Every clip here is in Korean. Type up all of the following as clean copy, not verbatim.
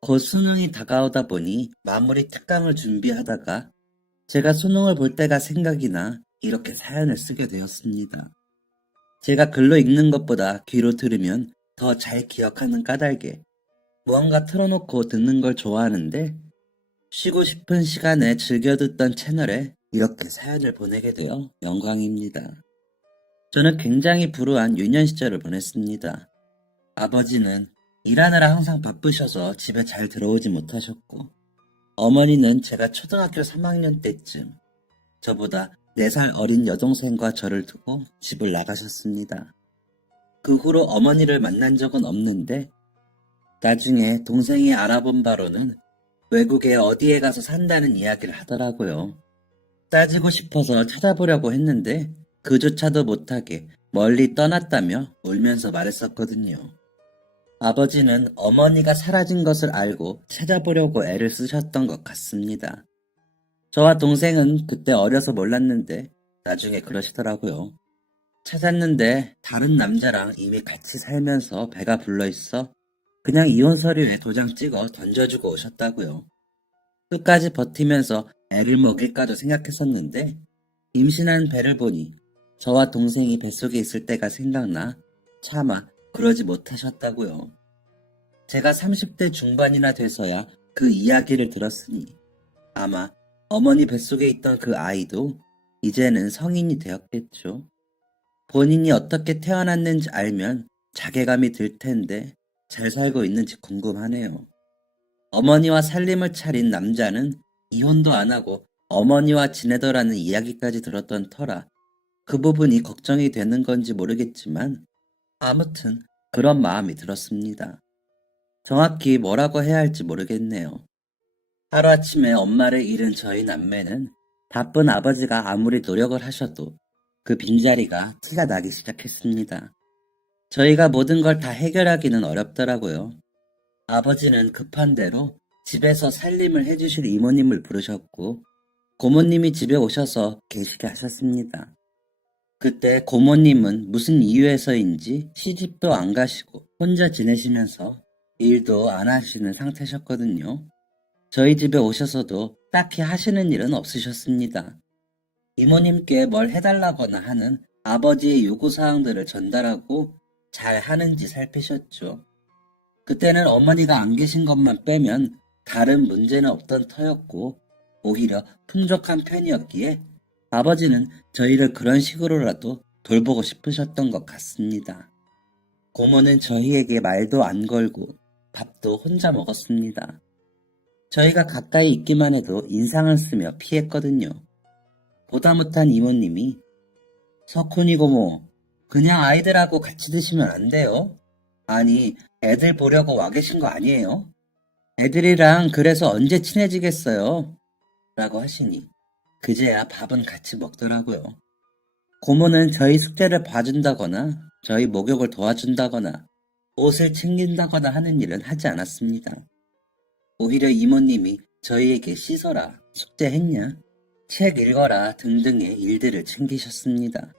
곧 수능이 다가오다 보니 마무리 특강을 준비하다가 제가 수능을 볼 때가 생각이 나 이렇게 사연을 쓰게 되었습니다. 제가 글로 읽는 것보다 귀로 들으면 더 잘 기억하는 까닭에 무언가 틀어놓고 듣는 걸 좋아하는데 쉬고 싶은 시간에 즐겨 듣던 채널에 이렇게 사연을 보내게 되어 영광입니다. 저는 굉장히 불우한 유년 시절을 보냈습니다. 아버지는 일하느라 항상 바쁘셔서 집에 잘 들어오지 못하셨고, 어머니는 제가 초등학교 3학년 때쯤 저보다 4살 어린 여동생과 저를 두고 집을 나가셨습니다. 그 후로 어머니를 만난 적은 없는데, 나중에 동생이 알아본 바로는 외국에 어디에 가서 산다는 이야기를 하더라고요. 따지고 싶어서 찾아보려고 했는데 그조차도 못하게 멀리 떠났다며 울면서 말했었거든요. 아버지는 어머니가 사라진 것을 알고 찾아보려고 애를 쓰셨던 것 같습니다. 저와 동생은 그때 어려서 몰랐는데 나중에 그러시더라고요. 찾았는데 다른 남자랑 이미 같이 살면서 배가 불러있어 그냥 이혼 서류에 도장 찍어 던져주고 오셨다고요. 끝까지 버티면서 애를 먹일까도 생각했었는데 임신한 배를 보니 저와 동생이 뱃속에 있을 때가 생각나 차마 그러지 못하셨다고요. 제가 30대 중반이나 돼서야 그 이야기를 들었으니 아마 어머니 뱃속에 있던 그 아이도 이제는 성인이 되었겠죠. 본인이 어떻게 태어났는지 알면 자괴감이 들 텐데 잘 살고 있는지 궁금하네요. 어머니와 살림을 차린 남자는 이혼도 안 하고 어머니와 지내더라는 이야기까지 들었던 터라 그 부분이 걱정이 되는 건지 모르겠지만 아무튼 그런 마음이 들었습니다. 정확히 뭐라고 해야 할지 모르겠네요. 하루아침에 엄마를 잃은 저희 남매는 바쁜 아버지가 아무리 노력을 하셔도 그 빈자리가 티가 나기 시작했습니다. 저희가 모든 걸 다 해결하기는 어렵더라고요. 아버지는 급한 대로 집에서 살림을 해주실 이모님을 부르셨고 고모님이 집에 오셔서 계시게 하셨습니다. 그때 고모님은 무슨 이유에서인지 시집도 안 가시고 혼자 지내시면서 일도 안 하시는 상태셨거든요. 저희 집에 오셔서도 딱히 하시는 일은 없으셨습니다. 이모님께 뭘 해달라거나 하는 아버지의 요구사항들을 전달하고 잘 하는지 살피셨죠. 그때는 어머니가 안 계신 것만 빼면 다른 문제는 없던 터였고 오히려 풍족한 편이었기에 아버지는 저희를 그런 식으로라도 돌보고 싶으셨던 것 같습니다. 고모는 저희에게 말도 안 걸고 밥도 혼자 먹었습니다. 저희가 가까이 있기만 해도 인상을 쓰며 피했거든요. 보다 못한 이모님이 석훈이 고모, 그냥 아이들하고 같이 드시면 안 돼요? 아니, 애들 보려고 와 계신 거 아니에요? 애들이랑 그래서 언제 친해지겠어요? 라고 하시니 그제야 밥은 같이 먹더라고요. 고모는 저희 숙제를 봐준다거나 저희 목욕을 도와준다거나 옷을 챙긴다거나 하는 일은 하지 않았습니다. 오히려 이모님이 저희에게 씻어라, 숙제했냐, 책 읽어라 등등의 일들을 챙기셨습니다.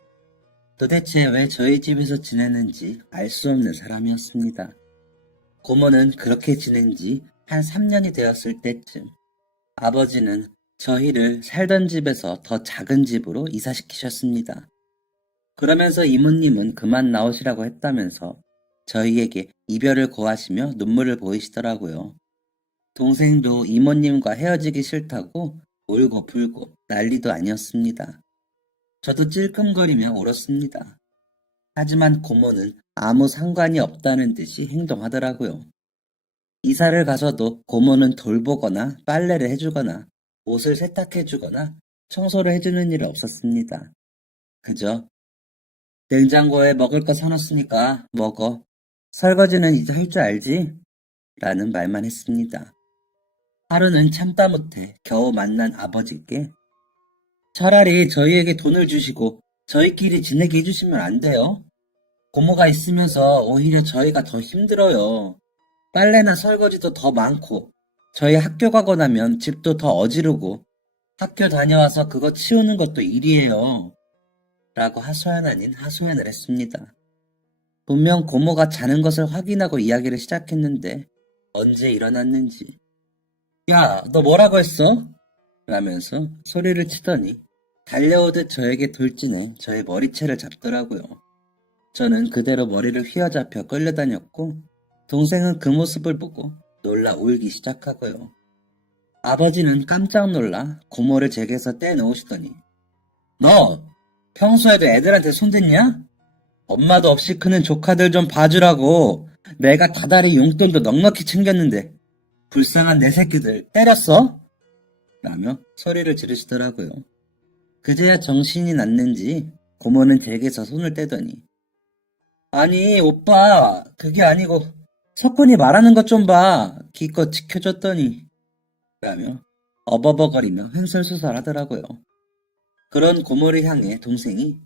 도대체 왜 저희 집에서 지내는지 알 수 없는 사람이었습니다. 고모는 그렇게 지낸 지 한 3년이 되었을 때쯤 아버지는 저희를 살던 집에서 더 작은 집으로 이사시키셨습니다. 그러면서 이모님은 그만 나오시라고 했다면서 저희에게 이별을 고하시며 눈물을 보이시더라고요. 동생도 이모님과 헤어지기 싫다고 울고 불고 난리도 아니었습니다. 저도 찔끔거리며 울었습니다. 하지만 고모는 아무 상관이 없다는 듯이 행동하더라고요. 이사를 가서도 고모는 돌보거나 빨래를 해주거나 옷을 세탁해주거나 청소를 해주는 일은 없었습니다. 그저 냉장고에 먹을 거 사놨으니까 먹어. 설거지는 이제 할 줄 알지? 라는 말만 했습니다. 하루는 참다 못해 겨우 만난 아버지께 차라리 저희에게 돈을 주시고 저희끼리 지내게 해주시면 안 돼요? 고모가 있으면서 오히려 저희가 더 힘들어요. 빨래나 설거지도 더 많고 저희 학교 가고 나면 집도 더 어지르고 학교 다녀와서 그거 치우는 것도 일이에요. 라고 하소연 아닌 하소연을 했습니다. 분명 고모가 자는 것을 확인하고 이야기를 시작했는데 언제 일어났는지. 야, 너 뭐라고 했어? 라면서 소리를 치더니 달려오듯 저에게 돌진해 저의 머리채를 잡더라고요. 저는 그대로 머리를 휘어잡혀 끌려다녔고 동생은 그 모습을 보고 놀라 울기 시작하고요. 아버지는 깜짝 놀라 고모를 제게서 떼놓으시더니 너 평소에도 애들한테 손댔냐? 엄마도 없이 크는 조카들 좀 봐주라고 내가 다달이 용돈도 넉넉히 챙겼는데 불쌍한 내 새끼들 때렸어? 라며 소리를 지르시더라고요. 그제야 정신이 났는지 고모는 제게서 손을 떼더니 아니 오빠 그게 아니고 석훈이 말하는 것 좀 봐 기껏 지켜줬더니 라며 어버버거리며 횡설수설하더라고요. 그런 고모를 향해 동생이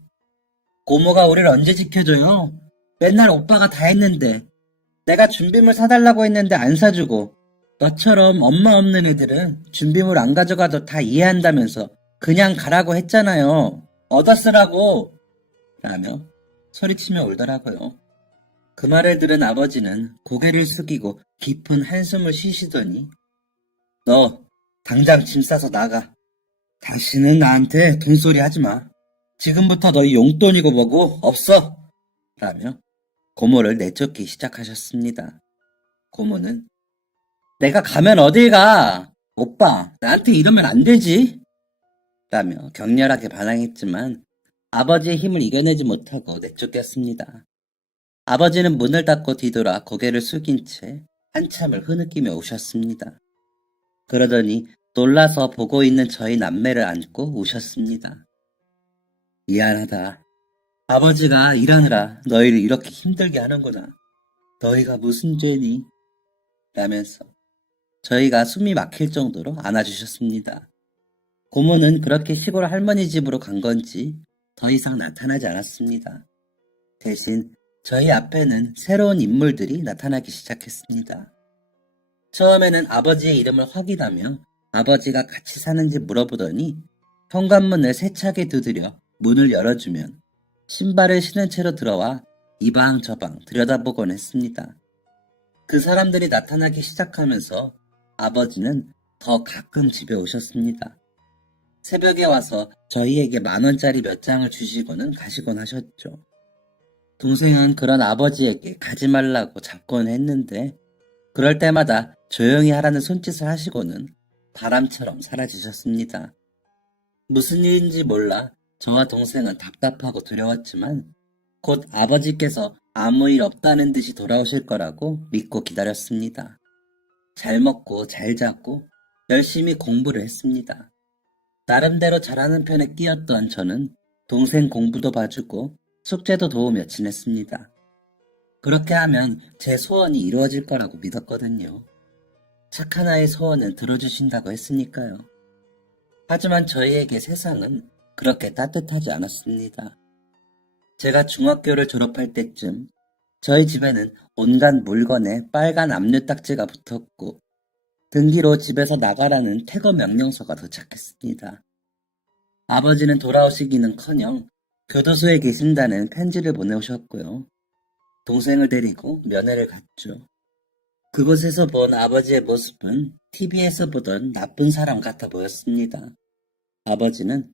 고모가 우리를 언제 지켜줘요? 맨날 오빠가 다 했는데 내가 준비물 사달라고 했는데 안 사주고 너처럼 엄마 없는 애들은 준비물 안 가져가도 다 이해한다면서 그냥 가라고 했잖아요. 얻어쓰라고! 라며 소리치며 울더라고요. 그 말을 들은 아버지는 고개를 숙이고 깊은 한숨을 쉬시더니 너 당장 짐 싸서 나가. 다시는 나한테 돈소리 하지 마. 지금부터 너희 용돈이고 뭐고 없어! 라며 고모를 내쫓기 시작하셨습니다. 고모는 내가 가면 어딜 가? 오빠, 나한테 이러면 안 되지? 라며 격렬하게 반항했지만 아버지의 힘을 이겨내지 못하고 내쫓겼습니다. 아버지는 문을 닫고 뒤돌아 고개를 숙인 채 한참을 흐느끼며 우셨습니다. 그러더니 놀라서 보고 있는 저희 남매를 안고 우셨습니다. 미안하다. 아버지가 일하느라 너희를 이렇게 힘들게 하는구나. 너희가 무슨 죄니? 라면서 저희가 숨이 막힐 정도로 안아주셨습니다. 고모는 그렇게 시골 할머니 집으로 간 건지 더 이상 나타나지 않았습니다. 대신 저희 앞에는 새로운 인물들이 나타나기 시작했습니다. 처음에는 아버지의 이름을 확인하며 아버지가 같이 사는지 물어보더니 현관문을 세차게 두드려 문을 열어주면 신발을 신은 채로 들어와 이방저방 들여다보곤 했습니다. 그 사람들이 나타나기 시작하면서 아버지는 더 가끔 집에 오셨습니다. 새벽에 와서 저희에게 10,000원짜리 몇 장을 주시고는 가시곤 하셨죠. 동생은 그런 아버지에게 가지 말라고 잡곤 했는데 그럴 때마다 조용히 하라는 손짓을 하시고는 바람처럼 사라지셨습니다. 무슨 일인지 몰라 저와 동생은 답답하고 두려웠지만 곧 아버지께서 아무 일 없다는 듯이 돌아오실 거라고 믿고 기다렸습니다. 잘 먹고 잘 자고 열심히 공부를 했습니다. 나름대로 잘하는 편에 끼었던 저는 동생 공부도 봐주고 숙제도 도우며 지냈습니다. 그렇게 하면 제 소원이 이루어질 거라고 믿었거든요. 착한 아이의 소원은 들어주신다고 했으니까요. 하지만 저희에게 세상은 그렇게 따뜻하지 않았습니다. 제가 중학교를 졸업할 때쯤 저희 집에는 온갖 물건에 빨간 압류 딱지가 붙었고 등기로 집에서 나가라는 퇴거 명령서가 도착했습니다. 아버지는 돌아오시기는커녕 교도소에 계신다는 편지를 보내오셨고요. 동생을 데리고 면회를 갔죠. 그곳에서 본 아버지의 모습은 TV에서 보던 나쁜 사람 같아 보였습니다. 아버지는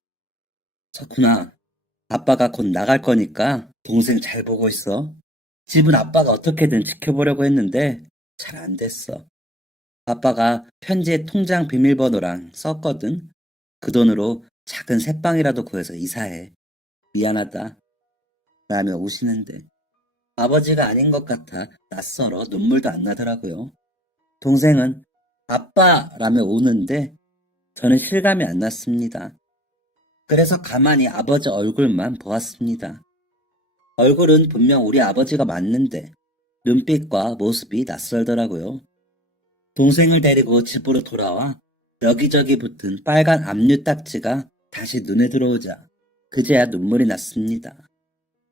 석훈아, 아빠가 곧 나갈 거니까 동생 잘 보고 있어. 집은 아빠가 어떻게든 지켜보려고 했는데 잘 안 됐어. 아빠가 편지에 통장 비밀번호랑 썼거든. 그 돈으로 작은 새빵이라도 구해서 이사해. 미안하다. 라며 우시는데 아버지가 아닌 것 같아 낯설어 눈물도 안 나더라고요. 동생은 아빠라며 우는데 저는 실감이 안 났습니다. 그래서 가만히 아버지 얼굴만 보았습니다. 얼굴은 분명 우리 아버지가 맞는데 눈빛과 모습이 낯설더라고요. 동생을 데리고 집으로 돌아와 여기저기 붙은 빨간 압류 딱지가 다시 눈에 들어오자 그제야 눈물이 났습니다.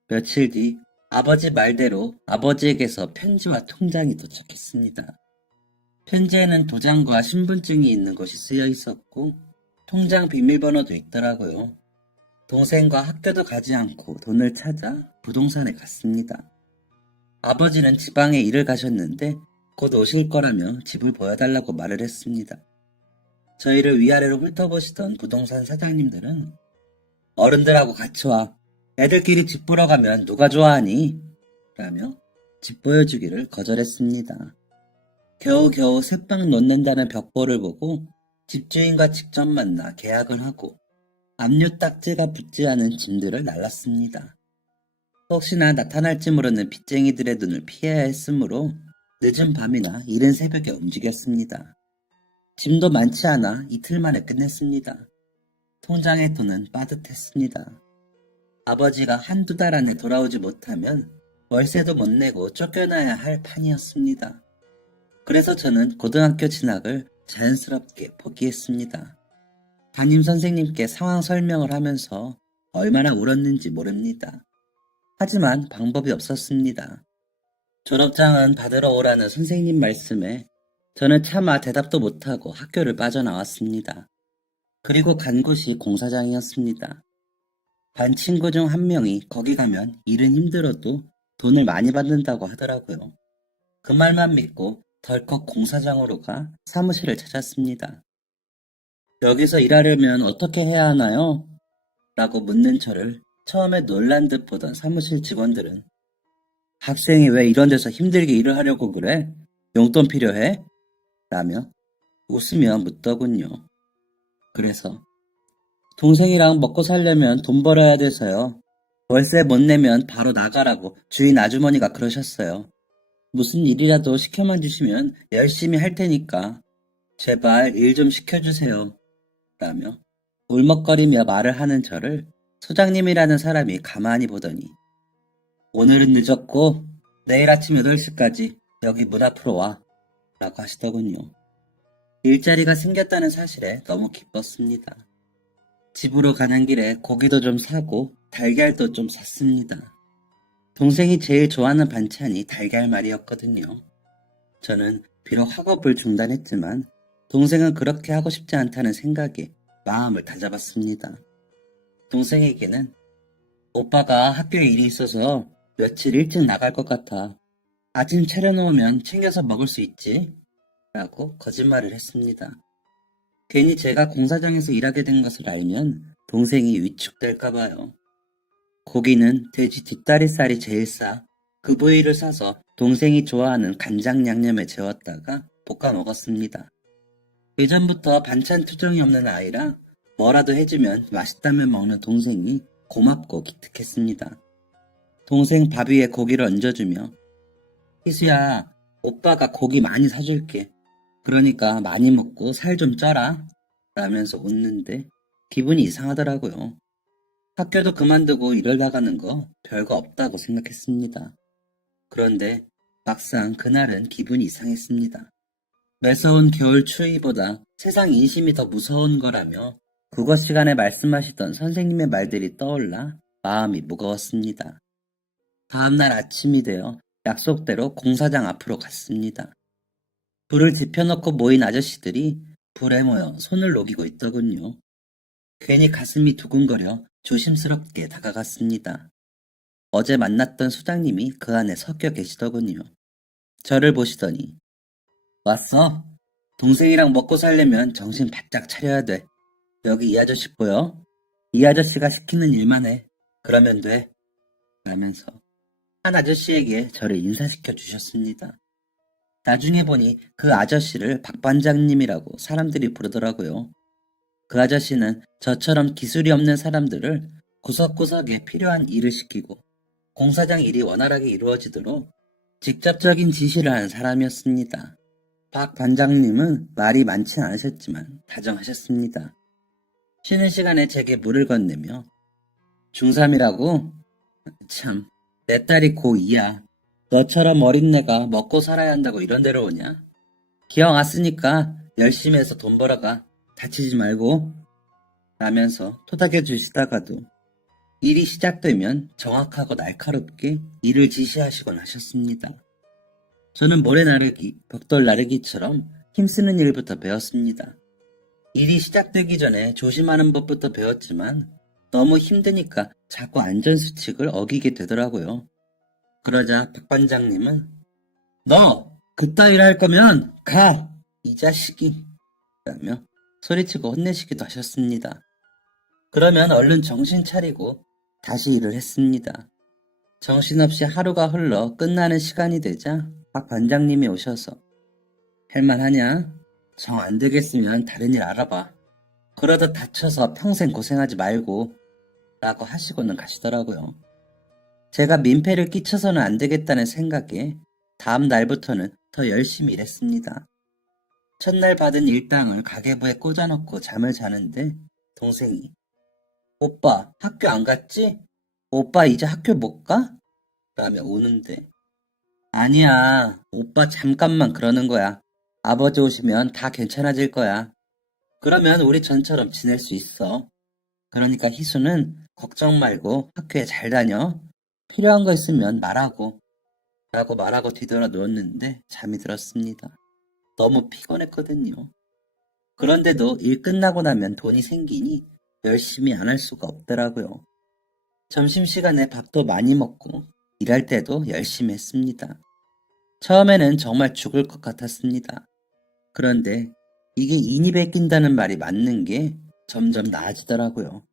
며칠 뒤 아버지 말대로 아버지에게서 편지와 통장이 도착했습니다. 편지에는 도장과 신분증이 있는 것이 쓰여 있었고 통장 비밀번호도 있더라고요. 동생과 학교도 가지 않고 돈을 찾아 부동산에 갔습니다. 아버지는 지방에 일을 가셨는데 곧 오실 거라며 집을 보여달라고 말을 했습니다. 저희를 위아래로 훑어보시던 부동산 사장님들은 어른들하고 같이 와. 애들끼리 집 보러 가면 누가 좋아하니? 라며 집 보여주기를 거절했습니다. 겨우겨우 새빵 놓는다는 벽보를 보고 집주인과 직접 만나 계약을 하고 압류 딱지가 붙지 않은 짐들을 날랐습니다. 혹시나 나타날지 모르는 빚쟁이들의 눈을 피해야 했으므로 늦은 밤이나 이른 새벽에 움직였습니다. 짐도 많지 않아 이틀 만에 끝냈습니다. 통장의 돈은 빠듯했습니다. 아버지가 한두 달 안에 돌아오지 못하면 월세도 못 내고 쫓겨나야 할 판이었습니다. 그래서 저는 고등학교 진학을 자연스럽게 포기했습니다. 담임 선생님께 상황 설명을 하면서 얼마나 울었는지 모릅니다. 하지만 방법이 없었습니다. 졸업장은 받으러 오라는 선생님 말씀에 저는 차마 대답도 못하고 학교를 빠져나왔습니다. 그리고 간 곳이 공사장이었습니다. 반 친구 중 한 명이 거기 가면 일은 힘들어도 돈을 많이 받는다고 하더라고요. 그 말만 믿고 덜컥 공사장으로 가 사무실을 찾았습니다. 여기서 일하려면 어떻게 해야 하나요? 라고 묻는 저를 처음에 놀란 듯 보던 사무실 직원들은 학생이 왜 이런 데서 힘들게 일을 하려고 그래? 용돈 필요해? 라며 웃으며 묻더군요. 그래서 동생이랑 먹고 살려면 돈 벌어야 돼서요. 월세 못 내면 바로 나가라고 주인 아주머니가 그러셨어요. 무슨 일이라도 시켜만 주시면 열심히 할 테니까 제발 일 좀 시켜주세요. 라며 울먹거리며 말을 하는 저를 소장님이라는 사람이 가만히 보더니 오늘은 늦었고 내일 아침 8시까지 여기 문 앞으로 와 라고 하시더군요. 일자리가 생겼다는 사실에 너무 기뻤습니다. 집으로 가는 길에 고기도 좀 사고 달걀도 좀 샀습니다. 동생이 제일 좋아하는 반찬이 달걀말이었거든요. 저는 비록 학업을 중단했지만 동생은 그렇게 하고 싶지 않다는 생각에 마음을 다잡았습니다. 동생에게는 오빠가 학교에 일이 있어서 며칠 일찍 나갈 것 같아. 아침 차려놓으면 챙겨서 먹을 수 있지? 라고 거짓말을 했습니다. 괜히 제가 공사장에서 일하게 된 것을 알면 동생이 위축될까봐요. 고기는 돼지 뒷다리살이 제일 싸. 그 부위를 사서 동생이 좋아하는 간장 양념에 재웠다가 볶아 먹었습니다. 예전부터 반찬 투정이 없는 아이라 뭐라도 해주면 맛있다면 먹는 동생이 고맙고 기특했습니다. 동생 밥 위에 고기를 얹어주며 희수야, 오빠가 고기 많이 사줄게. 그러니까 많이 먹고 살 좀 쪄라. 라면서 웃는데 기분이 이상하더라고요. 학교도 그만두고 일을 나가는 거 별거 없다고 생각했습니다. 그런데 막상 그날은 기분이 이상했습니다. 매서운 겨울 추위보다 세상 인심이 더 무서운 거라며 국어 시간에 말씀하시던 선생님의 말들이 떠올라 마음이 무거웠습니다. 다음날 아침이 되어 약속대로 공사장 앞으로 갔습니다. 불을 지펴놓고 모인 아저씨들이 불에 모여 손을 녹이고 있더군요. 괜히 가슴이 두근거려 조심스럽게 다가갔습니다. 어제 만났던 소장님이 그 안에 섞여 계시더군요. 저를 보시더니 왔어? 동생이랑 먹고 살려면 정신 바짝 차려야 돼. 여기 이 아저씨 보여? 이 아저씨가 시키는 일만 해. 그러면 돼. 라면서 한 아저씨에게 저를 인사시켜 주셨습니다. 나중에 보니 그 아저씨를 박 반장님이라고 사람들이 부르더라고요. 그 아저씨는 저처럼 기술이 없는 사람들을 구석구석에 필요한 일을 시키고 공사장 일이 원활하게 이루어지도록 직접적인 지시를 하는 사람이었습니다. 박 반장님은 말이 많지 않으셨지만 다정하셨습니다. 쉬는 시간에 제게 물을 건네며 중3이라고? 참, 내 딸이 고2야. 너처럼 어린애가 먹고 살아야 한다고 이런 데로 오냐? 기왕 왔으니까 열심히 해서 돈 벌어가. 다치지 말고. 라면서 토닥여 주시다가도 일이 시작되면 정확하고 날카롭게 일을 지시하시곤 하셨습니다. 저는 모래 나르기, 벽돌 나르기처럼 힘쓰는 일부터 배웠습니다. 일이 시작되기 전에 조심하는 법부터 배웠지만 너무 힘드니까 자꾸 안전수칙을 어기게 되더라고요. 그러자 박 반장님은 너 그따위로 할 거면 가! 이 자식이! 라며 소리치고 혼내시기도 하셨습니다. 그러면 얼른 정신 차리고 다시 일을 했습니다. 정신없이 하루가 흘러 끝나는 시간이 되자 박 반장님이 오셔서 할만하냐? 정 안 되겠으면 다른 일 알아봐. 그러다 다쳐서 평생 고생하지 말고 라고 하시고는 가시더라고요. 제가 민폐를 끼쳐서는 안 되겠다는 생각에 다음 날부터는 더 열심히 일했습니다. 첫날 받은 일당을 가계부에 꽂아놓고 잠을 자는데 동생이 오빠 학교 안 갔지? 오빠 이제 학교 못 가? 라며 우는데 아니야 오빠 잠깐만 그러는 거야. 아버지 오시면 다 괜찮아질 거야. 그러면 우리 전처럼 지낼 수 있어. 그러니까 희수는 걱정 말고 학교에 잘 다녀. 필요한 거 있으면 말하고 라고 말하고 뒤돌아 누웠는데 잠이 들었습니다. 너무 피곤했거든요. 그런데도 일 끝나고 나면 돈이 생기니 열심히 안 할 수가 없더라고요. 점심시간에 밥도 많이 먹고 일할 때도 열심히 했습니다. 처음에는 정말 죽을 것 같았습니다. 그런데 이게 인이 베낀다는 말이 맞는 게 점점 나아지더라고요.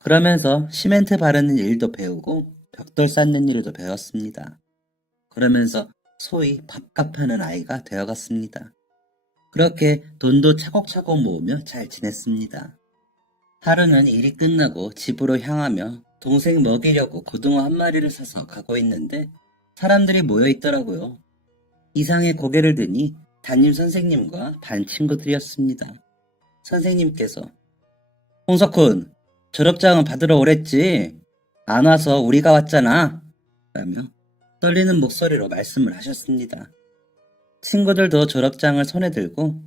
그러면서 시멘트 바르는 일도 배우고 벽돌 쌓는 일도 배웠습니다. 그러면서 소위 밥값하는 아이가 되어갔습니다. 그렇게 돈도 차곡차곡 모으며 잘 지냈습니다. 하루는 일이 끝나고 집으로 향하며 동생 먹이려고 고등어 한 마리를 사서 가고 있는데 사람들이 모여 있더라고요. 이상의 고개를 드니 담임 선생님과 반 친구들이었습니다. 선생님께서 홍석훈, 졸업장은 받으러 오랬지? 안 와서 우리가 왔잖아. 라며 떨리는 목소리로 말씀을 하셨습니다. 친구들도 졸업장을 손에 들고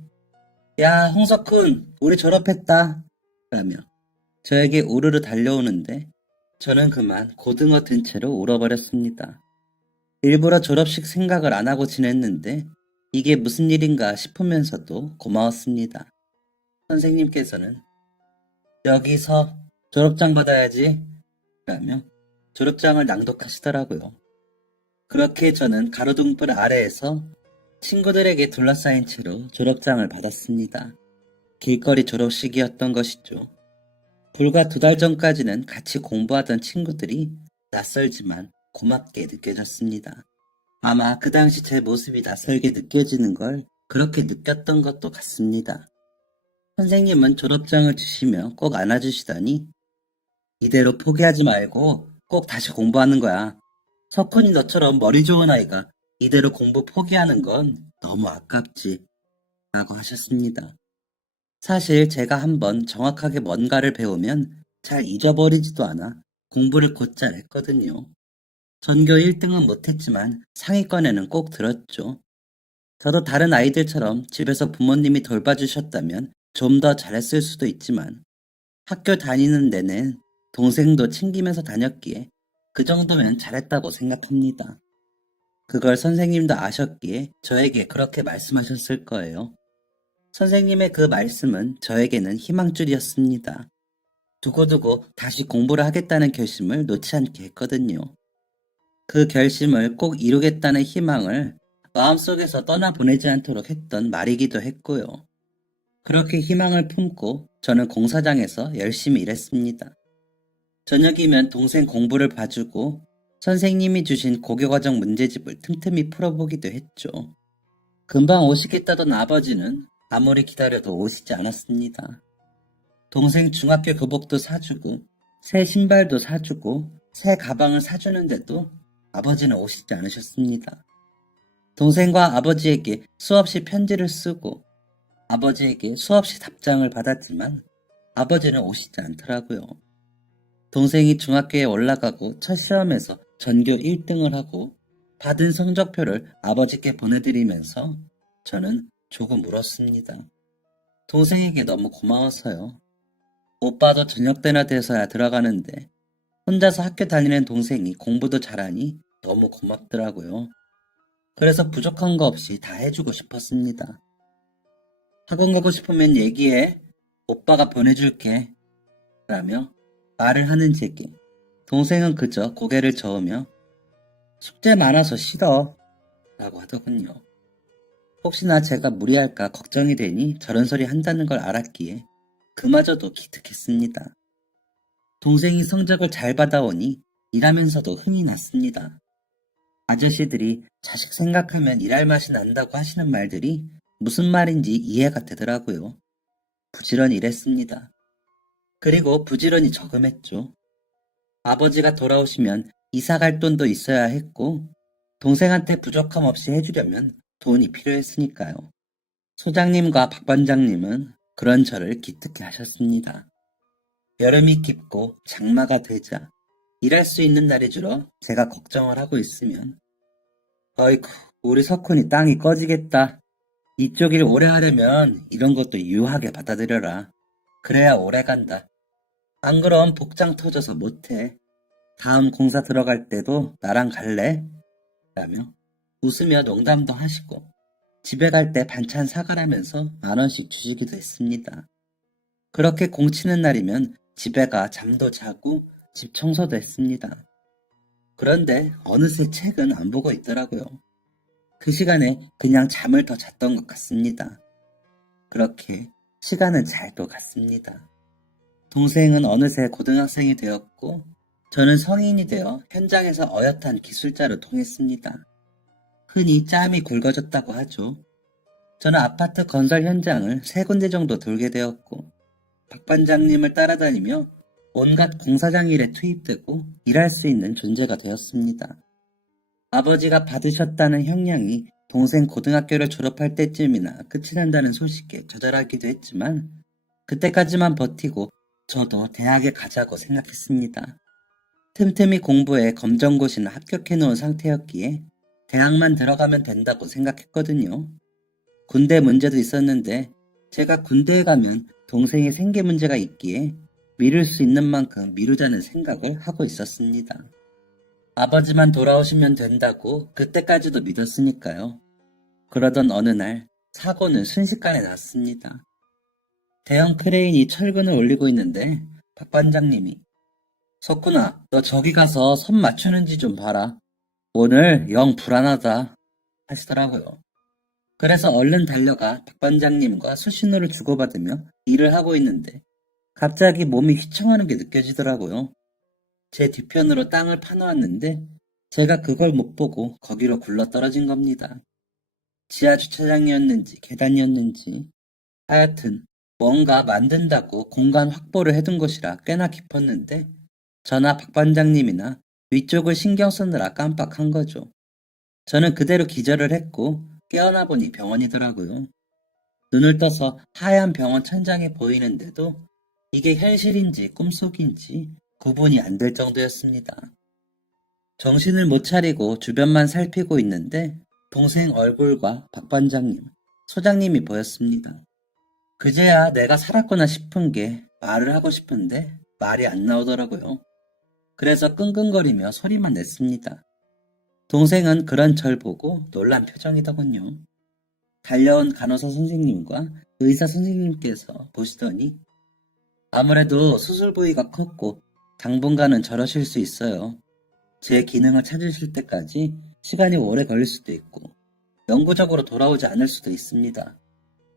야, 홍석훈, 우리 졸업했다. 라며 저에게 우르르 달려오는데 저는 그만 고등어 든 채로 울어버렸습니다. 일부러 졸업식 생각을 안 하고 지냈는데 이게 무슨 일인가 싶으면서도 고마웠습니다. 선생님께서는 여기서 졸업장 받아야지 라며 졸업장을 낭독하시더라고요. 그렇게 저는 가로등불 아래에서 친구들에게 둘러싸인 채로 졸업장을 받았습니다. 길거리 졸업식이었던 것이죠. 불과 2달 전까지는 같이 공부하던 친구들이 낯설지만 고맙게 느껴졌습니다. 아마 그 당시 제 모습이 낯설게 느껴지는 걸 그렇게 느꼈던 것도 같습니다. 선생님은 졸업장을 주시며 꼭 안아주시더니 이대로 포기하지 말고 꼭 다시 공부하는 거야. 석훈이 너처럼 머리 좋은 아이가 이대로 공부 포기하는 건 너무 아깝지 라고 하셨습니다. 사실 제가 한번 정확하게 뭔가를 배우면 잘 잊어버리지도 않아 공부를 곧잘 했거든요. 전교 1등은 못했지만 상위권에는 꼭 들었죠. 저도 다른 아이들처럼 집에서 부모님이 돌봐주셨다면 좀 더 잘했을 수도 있지만 학교 다니는 데는 동생도 챙기면서 다녔기에 그 정도면 잘했다고 생각합니다. 그걸 선생님도 아셨기에 저에게 그렇게 말씀하셨을 거예요. 선생님의 그 말씀은 저에게는 희망줄이었습니다. 두고두고 다시 공부를 하겠다는 결심을 놓지 않게 했거든요. 그 결심을 꼭 이루겠다는 희망을 마음속에서 떠나보내지 않도록 했던 말이기도 했고요. 그렇게 희망을 품고 저는 공사장에서 열심히 일했습니다. 저녁이면 동생 공부를 봐주고 선생님이 주신 고교과정 문제집을 틈틈이 풀어보기도 했죠. 금방 오시겠다던 아버지는 아무리 기다려도 오시지 않았습니다. 동생 중학교 교복도 사주고 새 신발도 사주고 새 가방을 사주는데도 아버지는 오시지 않으셨습니다. 동생과 아버지에게 수없이 편지를 쓰고 아버지에게 수없이 답장을 받았지만 아버지는 오시지 않더라고요. 동생이 중학교에 올라가고 첫 시험에서 전교 1등을 하고 받은 성적표를 아버지께 보내드리면서 저는 조금 울었습니다. 동생에게 너무 고마워서요. 오빠도 저녁 때나 돼서야 들어가는데 혼자서 학교 다니는 동생이 공부도 잘하니 너무 고맙더라고요. 그래서 부족한 거 없이 다 해주고 싶었습니다. 학원 가고 싶으면 얘기해. 오빠가 보내줄게. 라며 말을 하는 제게 동생은 그저 고개를 저으며 숙제 많아서 싫어 라고 하더군요. 혹시나 제가 무리할까 걱정이 되니 저런 소리 한다는 걸 알았기에 그마저도 기특했습니다. 동생이 성적을 잘 받아오니 일하면서도 흥이 났습니다. 아저씨들이 자식 생각하면 일할 맛이 난다고 하시는 말들이 무슨 말인지 이해가 되더라고요. 부지런히 일했습니다. 그리고 부지런히 저금했죠. 아버지가 돌아오시면 이사 갈 돈도 있어야 했고, 동생한테 부족함 없이 해주려면 돈이 필요했으니까요. 소장님과 박 반장님은 그런 저를 기특해 하셨습니다. 여름이 깊고 장마가 되자 일할 수 있는 날이 줄어 제가 걱정을 하고 있으면, 어이쿠, 우리 석훈이 땅이 꺼지겠다. 이쪽 일 오래 하려면 이런 것도 유하게 받아들여라. 그래야 오래 간다. 안 그럼 복장 터져서 못해. 다음 공사 들어갈 때도 나랑 갈래? 라며 웃으며 농담도 하시고 집에 갈 때 반찬 사가라면서 10,000원씩 주시기도 했습니다. 그렇게 공치는 날이면 집에 가 잠도 자고 집 청소도 했습니다. 그런데 어느새 책은 안 보고 있더라고요. 그 시간에 그냥 잠을 더 잤던 것 같습니다. 그렇게 시간은 잘 또 갔습니다. 동생은 어느새 고등학생이 되었고 저는 성인이 되어 현장에서 어엿한 기술자로 통했습니다. 흔히 짬이 굵어졌다고 하죠. 저는 아파트 건설 현장을 3군데 정도 돌게 되었고 박 반장님을 따라다니며 온갖 공사장 일에 투입되고 일할 수 있는 존재가 되었습니다. 아버지가 받으셨다는 형량이 동생 고등학교를 졸업할 때쯤이나 끝이 난다는 소식에 좌절하기도 했지만 그때까지만 버티고 저도 대학에 가자고 생각했습니다. 틈틈이 공부해 검정고시는 합격해 놓은 상태였기에 대학만 들어가면 된다고 생각했거든요. 군대 문제도 있었는데 제가 군대에 가면 동생의 생계 문제가 있기에 미룰 수 있는 만큼 미루자는 생각을 하고 있었습니다. 아버지만 돌아오시면 된다고 그때까지도 믿었으니까요. 그러던 어느 날 사고는 순식간에 났습니다. 대형 크레인이 철근을 올리고 있는데 박 반장님이 석훈아, 너 저기 가서 선 맞추는지 좀 봐라. 오늘 영 불안하다 하시더라고요. 그래서 얼른 달려가 박 반장님과 수신호를 주고받으며 일을 하고 있는데 갑자기 몸이 휘청하는 게 느껴지더라고요. 제 뒤편으로 땅을 파놓았는데 제가 그걸 못 보고 거기로 굴러떨어진 겁니다. 지하 주차장이었는지 계단이었는지 하여튼 뭔가 만든다고 공간 확보를 해둔 것이라 꽤나 깊었는데 저나 박 반장님이나 위쪽을 신경 쓰느라 깜빡한 거죠. 저는 그대로 기절을 했고 깨어나 보니 병원이더라고요. 눈을 떠서 하얀 병원 천장이 보이는데도 이게 현실인지 꿈속인지 구분이 안 될 정도였습니다. 정신을 못 차리고 주변만 살피고 있는데 동생 얼굴과 박 반장님, 소장님이 보였습니다. 그제야 내가 살았구나 싶은 게 말을 하고 싶은데 말이 안 나오더라고요. 그래서 끙끙거리며 소리만 냈습니다. 동생은 그런 절 보고 놀란 표정이더군요. 달려온 간호사 선생님과 의사 선생님께서 보시더니 아무래도 수술 부위가 컸고 당분간은 저러실 수 있어요. 제 기능을 찾으실 때까지 시간이 오래 걸릴 수도 있고 영구적으로 돌아오지 않을 수도 있습니다.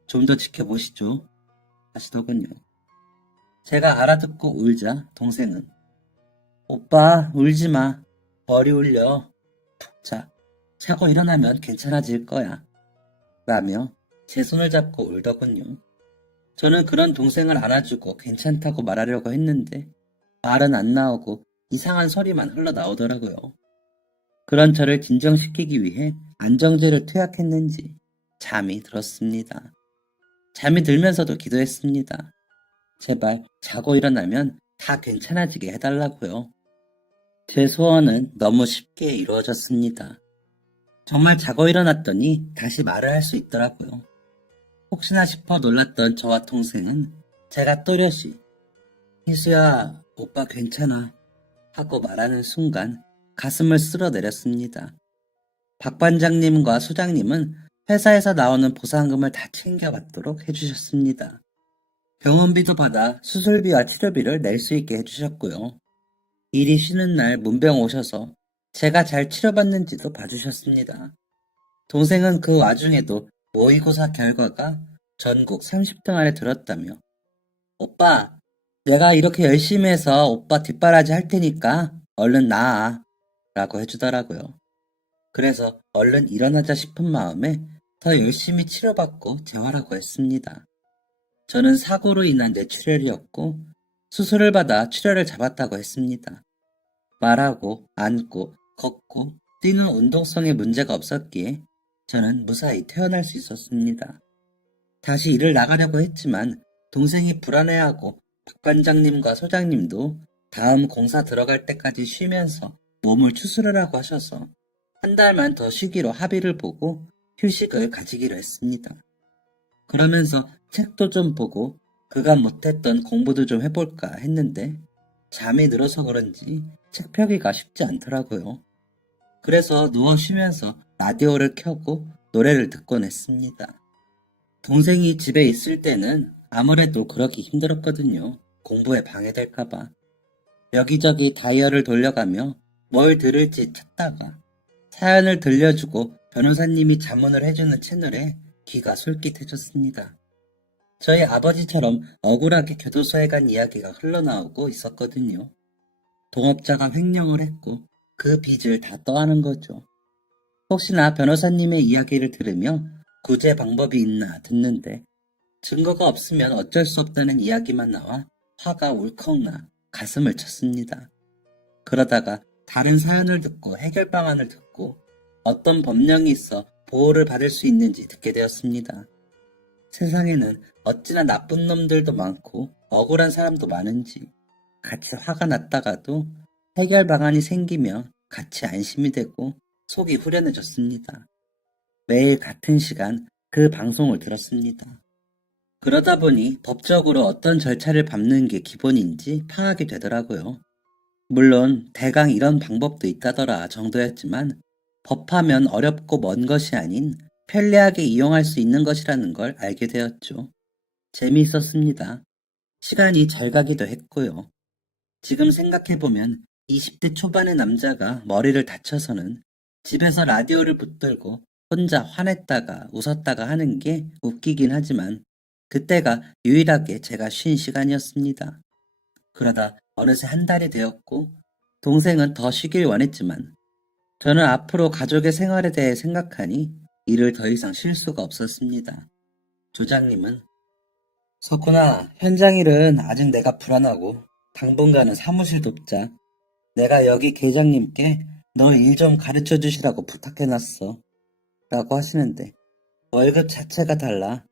좀 더 지켜보시죠 하시더군요. 제가 알아듣고 울자 동생은 오빠 울지마. 머리 울려. 푹 자. 자고 일어나면 괜찮아질 거야. 라며 제 손을 잡고 울더군요. 저는 그런 동생을 안아주고 괜찮다고 말하려고 했는데 말은 안 나오고 이상한 소리만 흘러나오더라고요. 그런 저를 진정시키기 위해 안정제를 투약했는지 잠이 들었습니다. 잠이 들면서도 기도했습니다. 제발 자고 일어나면 다 괜찮아지게 해달라고요. 제 소원은 너무 쉽게 이루어졌습니다. 정말 자고 일어났더니 다시 말을 할 수 있더라고요. 혹시나 싶어 놀랐던 저와 동생은 제가 또렷이 희수야, 오빠 괜찮아 하고 말하는 순간 가슴을 쓸어내렸습니다. 박 반장님과 소장님은 회사에서 나오는 보상금을 다 챙겨받도록 해주셨습니다. 병원비도 받아 수술비와 치료비를 낼 수 있게 해주셨고요. 일이 쉬는 날 문병 오셔서 제가 잘 치료받는지도 봐주셨습니다. 동생은 그 와중에도 모의고사 결과가 전국 30등 안에 들었다며 오빠, 내가 이렇게 열심히 해서 오빠 뒷바라지 할 테니까 얼른 나아 라고 해주더라고요. 그래서 얼른 일어나자 싶은 마음에 더 열심히 치료받고 재활하고 했습니다. 저는 사고로 인한 뇌출혈이었고 수술을 받아 출혈을 잡았다고 했습니다. 말하고 앉고 걷고 뛰는 운동성에 문제가 없었기에 저는 무사히 퇴원할 수 있었습니다. 다시 일을 나가려고 했지만 동생이 불안해하고 박 반장님과 소장님도 다음 공사 들어갈 때까지 쉬면서 몸을 추스르라고 하셔서 한 달만 더 쉬기로 합의를 보고 휴식을 가지기로 했습니다. 그러면서 책도 좀 보고 그간 못했던 공부도 좀 해볼까 했는데 잠이 늘어서 그런지 책 펴기가 쉽지 않더라고요. 그래서 누워 쉬면서 라디오를 켜고 노래를 듣곤 했습니다. 동생이 집에 있을 때는 아무래도 그러기 힘들었거든요. 공부에 방해될까봐. 여기저기 다이얼을 돌려가며 뭘 들을지 찾다가 사연을 들려주고 변호사님이 자문을 해주는 채널에 귀가 솔깃해졌습니다. 저희 아버지처럼 억울하게 교도소에 간 이야기가 흘러나오고 있었거든요. 동업자가 횡령을 했고 그 빚을 다 떠안은 거죠. 혹시나 변호사님의 이야기를 들으며 구제 방법이 있나 듣는데 증거가 없으면 어쩔 수 없다는 이야기만 나와 화가 울컥나 가슴을 쳤습니다. 그러다가 다른 사연을 듣고 해결 방안을 듣고 어떤 법령이 있어 보호를 받을 수 있는지 듣게 되었습니다. 세상에는 어찌나 나쁜 놈들도 많고 억울한 사람도 많은지 같이 화가 났다가도 해결 방안이 생기면 같이 안심이 되고 속이 후련해졌습니다. 매일 같은 시간 그 방송을 들었습니다. 그러다 보니 법적으로 어떤 절차를 밟는 게 기본인지 파악이 되더라고요. 물론 대강 이런 방법도 있다더라 정도였지만 법하면 어렵고 먼 것이 아닌 편리하게 이용할 수 있는 것이라는 걸 알게 되었죠. 재미있었습니다. 시간이 잘 가기도 했고요. 지금 생각해보면 20대 초반의 남자가 머리를 다쳐서는 집에서 라디오를 붙들고 혼자 화냈다가 웃었다가 하는 게 웃기긴 하지만 그때가 유일하게 제가 쉰 시간이었습니다. 그러다 어느새 한 달이 되었고 동생은 더 쉬길 원했지만 저는 앞으로 가족의 생활에 대해 생각하니 일을 더 이상 쉴 수가 없었습니다. 조장님은 석훈아, 현장 일은 아직 내가 불안하고 당분간은 사무실 돕자. 내가 여기 계장님께 너 일 좀 가르쳐 주시라고 부탁해놨어. 라고 하시는데 월급 자체가 달라.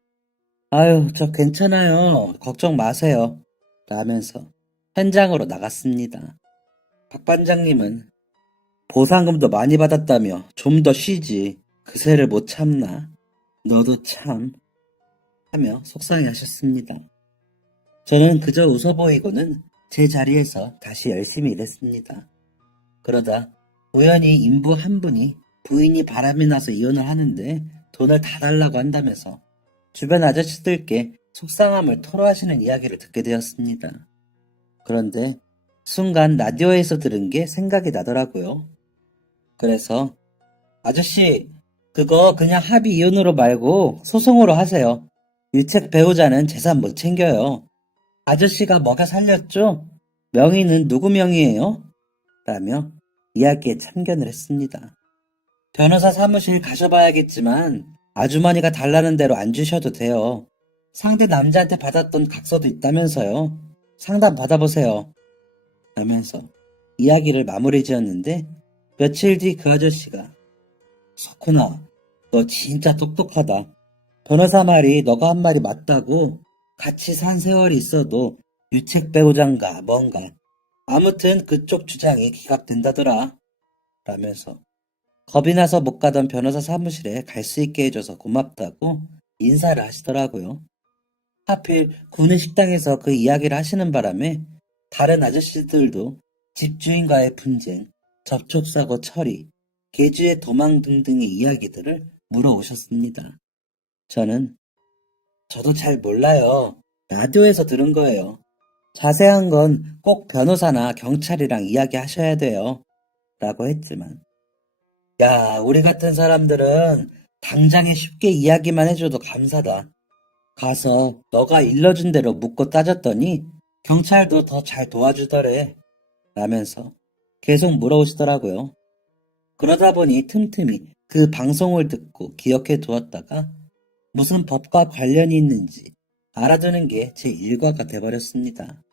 아유, 저 괜찮아요. 걱정 마세요. 라면서 현장으로 나갔습니다. 박 반장님은 보상금도 많이 받았다며 좀 더 쉬지. 그새를 못 참나. 너도 참. 하며 속상해 하셨습니다. 저는 그저 웃어 보이고는 제 자리에서 다시 열심히 일했습니다. 그러다 우연히 인부 한 분이 부인이 바람이 나서 이혼을 하는데 돈을 다 달라고 한다면서 주변 아저씨들께 속상함을 토로하시는 이야기를 듣게 되었습니다. 그런데 순간 라디오에서 들은 게 생각이 나더라고요. 그래서 아저씨, 그거 그냥 합의 이혼으로 말고 소송으로 하세요. 일책 배우자는 재산 못 챙겨요. 아저씨가 먹여 살렸죠? 명의는 누구 명의예요? 라며 이야기에 참견을 했습니다. 변호사 사무실 가셔봐야겠지만 아주머니가 달라는 대로 안 주셔도 돼요. 상대 남자한테 받았던 각서도 있다면서요. 상담 받아보세요. 라면서 이야기를 마무리 지었는데 며칠 뒤 그 아저씨가 석훈아, 너 진짜 똑똑하다. 변호사 말이 너가 한 말이 맞다고. 같이 산 세월이 있어도 유책 배우자인가 뭔가 아무튼 그쪽 주장이 기각된다더라. 라면서 겁이 나서 못 가던 변호사 사무실에 갈 수 있게 해줘서 고맙다고 인사를 하시더라고요. 하필 구내 식당에서 그 이야기를 하시는 바람에 다른 아저씨들도 집주인과의 분쟁, 접촉사고 처리, 개주의 도망 등등의 이야기들을 물어오셨습니다. 저도 잘 몰라요. 라디오에서 들은 거예요. 자세한 건 꼭 변호사나 경찰이랑 이야기하셔야 돼요. 라고 했지만 야, 우리 같은 사람들은 당장에 쉽게 이야기만 해줘도 감사다. 가서 너가 일러준 대로 묻고 따졌더니 경찰도 더 잘 도와주더래. 라면서 계속 물어오시더라고요. 그러다 보니 틈틈이 그 방송을 듣고 기억해 두었다가 무슨 법과 관련이 있는지 알아두는 게 제 일과가 돼버렸습니다.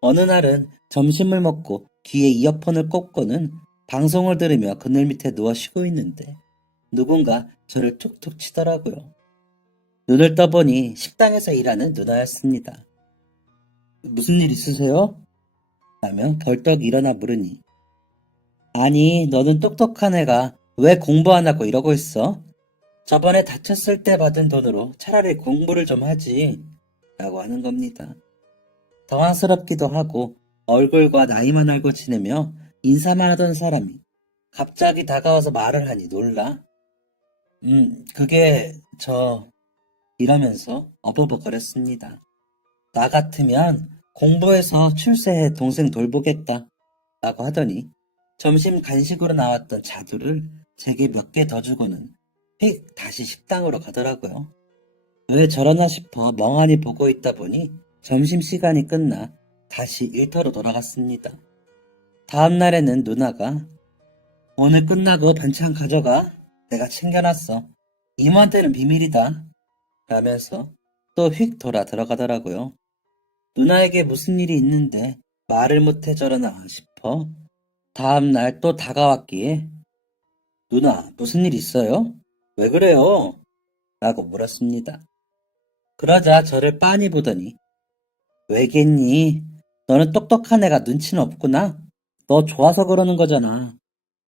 어느 날은 점심을 먹고 귀에 이어폰을 꽂고는 방송을 들으며 그늘 밑에 누워 쉬고 있는데 누군가 저를 툭툭 치더라고요. 눈을 떠보니 식당에서 일하는 누나였습니다. 무슨 일 있으세요? 라며 벌떡 일어나 물으니 아니 너는 똑똑한 애가 왜 공부 안 하고 이러고 있어? 저번에 다쳤을 때 받은 돈으로 차라리 공부를 좀 하지 라고 하는 겁니다. 당황스럽기도 하고 얼굴과 나이만 알고 지내며 인사만 하던 사람이 갑자기 다가와서 말을 하니 놀라. 그게 이러면서 어버버거렸습니다. 나 같으면 공부해서 출세해 동생 돌보겠다 라고 하더니 점심 간식으로 나왔던 자두를 제게 몇 개 더 주고는 휙 다시 식당으로 가더라고요. 왜 저러나 싶어 멍하니 보고 있다 보니 점심시간이 끝나 다시 일터로 돌아갔습니다. 다음 날에는 누나가 오늘 끝나고 반찬 가져가. 내가 챙겨놨어. 이모한테는 비밀이다. 라면서 또 휙 돌아 들어가더라고요. 누나에게 무슨 일이 있는데 말을 못해 저러나 싶어 다음 날 또 다가왔기에 누나 무슨 일 있어요? 왜 그래요? 라고 물었습니다. 그러자 저를 빤히 보더니 왜겠니? 너는 똑똑한 애가 눈치는 없구나. 너 좋아서 그러는 거잖아.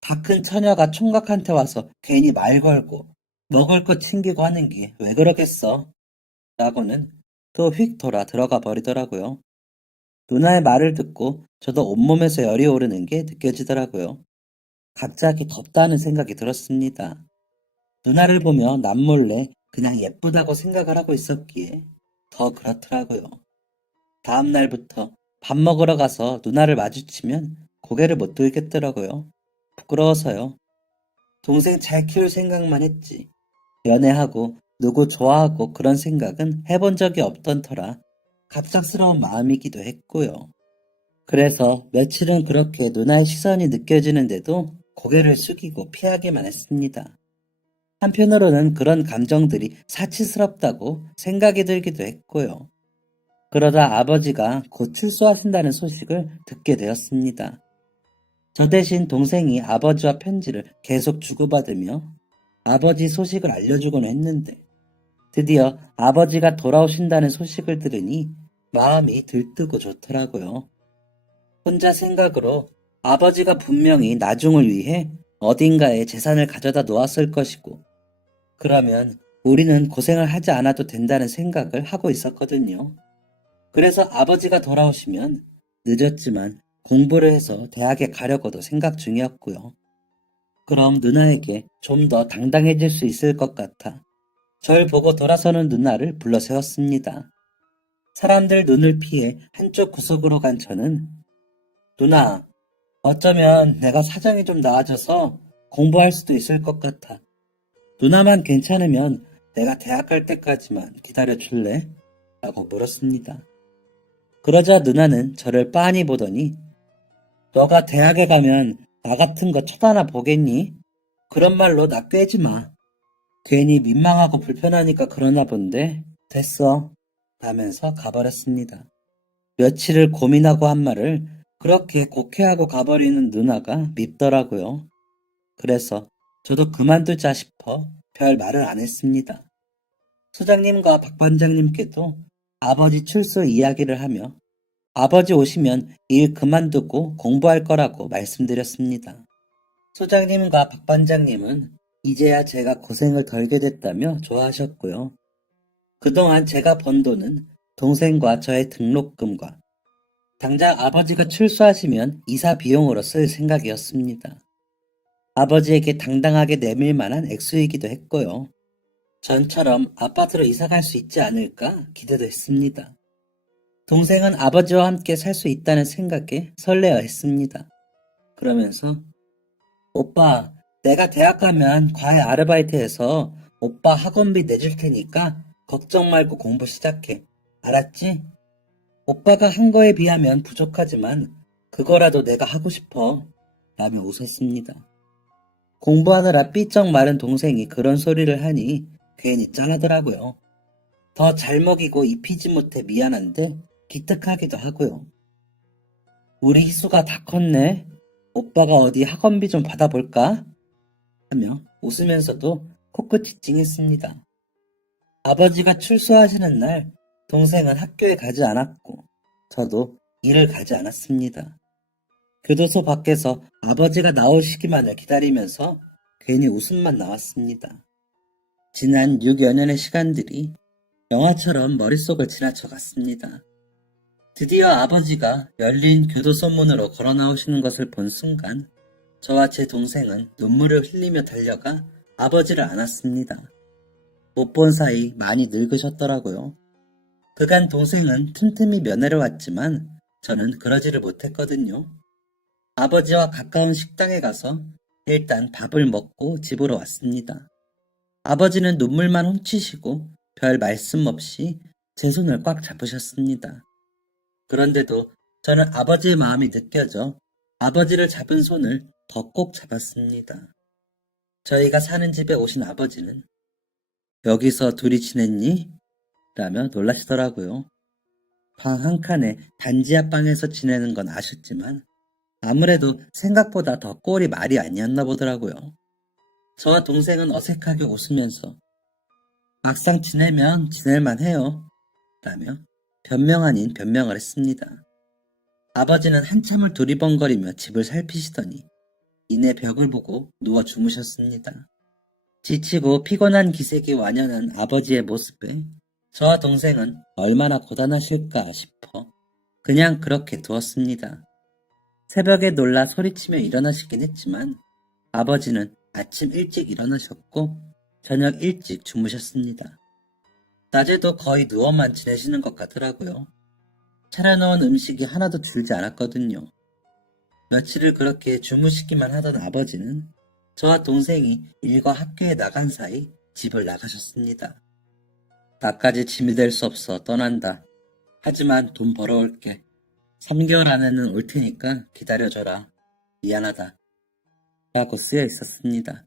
다 큰 처녀가 총각한테 와서 괜히 말 걸고 먹을 거 챙기고 하는 게 왜 그러겠어? 라고는 또 휙 돌아 들어가 버리더라고요. 누나의 말을 듣고 저도 온몸에서 열이 오르는 게 느껴지더라고요. 갑자기 덥다는 생각이 들었습니다. 누나를 보며 남몰래 그냥 예쁘다고 생각을 하고 있었기에 더 그렇더라고요. 다음 날부터 밥 먹으러 가서 누나를 마주치면 고개를 못 들겠더라고요. 부끄러워서요. 동생 잘 키울 생각만 했지. 연애하고 누구 좋아하고 그런 생각은 해본 적이 없던 터라 갑작스러운 마음이기도 했고요. 그래서 며칠은 그렇게 누나의 시선이 느껴지는데도 고개를 숙이고 피하기만 했습니다. 한편으로는 그런 감정들이 사치스럽다고 생각이 들기도 했고요. 그러다 아버지가 곧 출소하신다는 소식을 듣게 되었습니다. 저 대신 동생이 아버지와 편지를 계속 주고받으며 아버지 소식을 알려주곤 했는데 드디어 아버지가 돌아오신다는 소식을 들으니 마음이 들뜨고 좋더라고요. 혼자 생각으로 아버지가 분명히 나중을 위해 어딘가에 재산을 가져다 놓았을 것이고 그러면 우리는 고생을 하지 않아도 된다는 생각을 하고 있었거든요. 그래서 아버지가 돌아오시면 늦었지만 공부를 해서 대학에 가려고도 생각 중이었고요. 그럼 누나에게 좀 더 당당해질 수 있을 것 같아 절 보고 돌아서는 누나를 불러 세웠습니다. 사람들 눈을 피해 한쪽 구석으로 간 저는 누나, 어쩌면 내가 사정이 좀 나아져서 공부할 수도 있을 것 같아. 누나만 괜찮으면 내가 대학 갈 때까지만 기다려줄래? 라고 물었습니다. 그러자 누나는 저를 빤히 보더니 너가 대학에 가면 나 같은 거 쳐다나 보겠니? 그런 말로 나 꿰지 마. 괜히 민망하고 불편하니까 그러나 본데 됐어. 라면서 가버렸습니다. 며칠을 고민하고 한 말을 그렇게 곡해하고 가버리는 누나가 밉더라고요. 그래서 저도 그만두자 싶어 별 말을 안 했습니다. 소장님과 박 반장님께도 아버지 출소 이야기를 하며 아버지 오시면 일 그만두고 공부할 거라고 말씀드렸습니다. 소장님과 박 반장님은 이제야 제가 고생을 덜게 됐다며 좋아하셨고요. 그동안 제가 번 돈은 동생과 저의 등록금과 당장 아버지가 출소하시면 이사 비용으로 쓸 생각이었습니다. 아버지에게 당당하게 내밀 만한 액수이기도 했고요. 전처럼 아파트로 이사 갈 수 있지 않을까 기대도 했습니다. 동생은 아버지와 함께 살 수 있다는 생각에 설레어 했습니다. 그러면서 오빠, 내가 대학 가면 과외 아르바이트해서 오빠 학원비 내줄 테니까 걱정 말고 공부 시작해. 알았지? 오빠가 한 거에 비하면 부족하지만 그거라도 내가 하고 싶어. 라며 웃었습니다. 공부하느라 삐쩍 마른 동생이 그런 소리를 하니 괜히 짠하더라고요. 더 잘 먹이고 입히지 못해 미안한데 기특하기도 하고요. 우리 희수가 다 컸네. 오빠가 어디 학원비 좀 받아볼까? 하며 웃으면서도 코끝이 찡했습니다. 아버지가 출소하시는 날 동생은 학교에 가지 않았고 저도 일을 가지 않았습니다. 교도소 밖에서 아버지가 나오시기만을 기다리면서 괜히 웃음만 나왔습니다. 지난 6여 년의 시간들이 영화처럼 머릿속을 지나쳐 갔습니다. 드디어 아버지가 열린 교도소 문으로 걸어 나오시는 것을 본 순간 저와 제 동생은 눈물을 흘리며 달려가 아버지를 안았습니다. 못 본 사이 많이 늙으셨더라고요. 그간 동생은 틈틈이 면회를 왔지만 저는 그러지를 못했거든요. 아버지와 가까운 식당에 가서 일단 밥을 먹고 집으로 왔습니다. 아버지는 눈물만 훔치시고 별 말씀 없이 제 손을 꽉 잡으셨습니다. 그런데도 저는 아버지의 마음이 느껴져 아버지를 잡은 손을 더 꼭 잡았습니다. 저희가 사는 집에 오신 아버지는 여기서 둘이 지냈니? 라며 놀라시더라고요. 방 한 칸에 단지 앞방에서 지내는 건 아셨지만 아무래도 생각보다 더 꼴이 말이 아니었나 보더라고요. 저와 동생은 어색하게 웃으면서 막상 지내면 지낼만 해요. 라며 변명 아닌 변명을 했습니다. 아버지는 한참을 두리번거리며 집을 살피시더니 이내 벽을 보고 누워 주무셨습니다. 지치고 피곤한 기색이 완연한 아버지의 모습에 저와 동생은 얼마나 고단하실까 싶어 그냥 그렇게 두었습니다. 새벽에 놀라 소리치며 일어나시긴 했지만 아버지는 아침 일찍 일어나셨고 저녁 일찍 주무셨습니다. 낮에도 거의 누워만 지내시는 것 같더라고요. 차려놓은 음식이 하나도 줄지 않았거든요. 며칠을 그렇게 주무시기만 하던 아버지는 저와 동생이 일과 학교에 나간 사이 집을 나가셨습니다. 나까지 짐이 될 수 없어 떠난다. 하지만 돈 벌어올게. 3개월 안에는 올 테니까 기다려줘라. 미안하다. 라고 쓰여 있었습니다.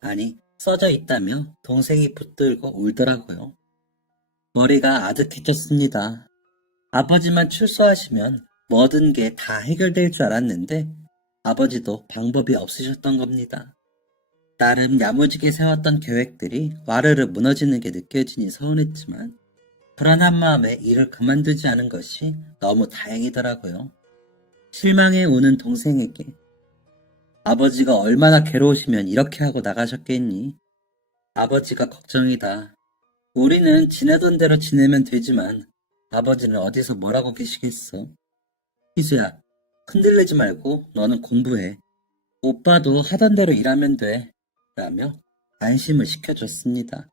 아니, 써져 있다며 동생이 붙들고 울더라고요. 머리가 아득해졌습니다. 아버지만 출소하시면 모든 게 다 해결될 줄 알았는데 아버지도 방법이 없으셨던 겁니다. 나름 야무지게 세웠던 계획들이 와르르 무너지는 게 느껴지니 서운했지만 불안한 마음에 일을 그만두지 않은 것이 너무 다행이더라고요. 실망해 우는 동생에게 아버지가 얼마나 괴로우시면 이렇게 하고 나가셨겠니? 아버지가 걱정이다. 우리는 지내던 대로 지내면 되지만 아버지는 어디서 뭐라고 계시겠어? 희수야, 흔들리지 말고 너는 공부해. 오빠도 하던 대로 일하면 돼. 라며 안심을 시켜줬습니다.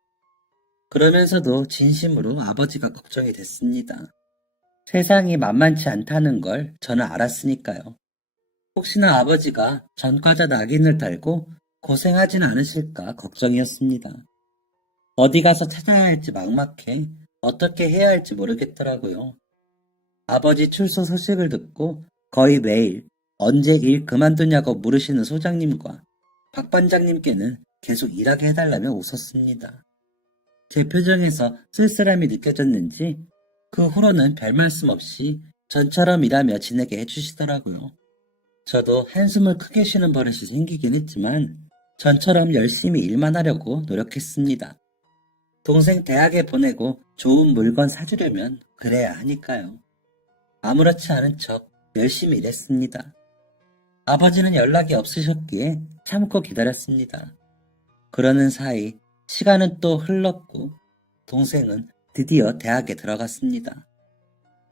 그러면서도 진심으로 아버지가 걱정이 됐습니다. 세상이 만만치 않다는 걸 저는 알았으니까요. 혹시나 아버지가 전과자 낙인을 달고 고생하진 않으실까 걱정이었습니다. 어디 가서 찾아야 할지 막막해 어떻게 해야 할지 모르겠더라고요. 아버지 출소 소식을 듣고 거의 매일 언제 일 그만두냐고 물으시는 소장님과 박 반장님께는 계속 일하게 해달라며 웃었습니다. 제 표정에서 쓸쓸함이 느껴졌는지 그 후로는 별 말씀 없이 전처럼 일하며 지내게 해주시더라고요. 저도 한숨을 크게 쉬는 버릇이 생기긴 했지만 전처럼 열심히 일만 하려고 노력했습니다. 동생 대학에 보내고 좋은 물건 사주려면 그래야 하니까요. 아무렇지 않은 척 열심히 일했습니다. 아버지는 연락이 없으셨기에 참고 기다렸습니다. 그러는 사이 시간은 또 흘렀고 동생은 드디어 대학에 들어갔습니다.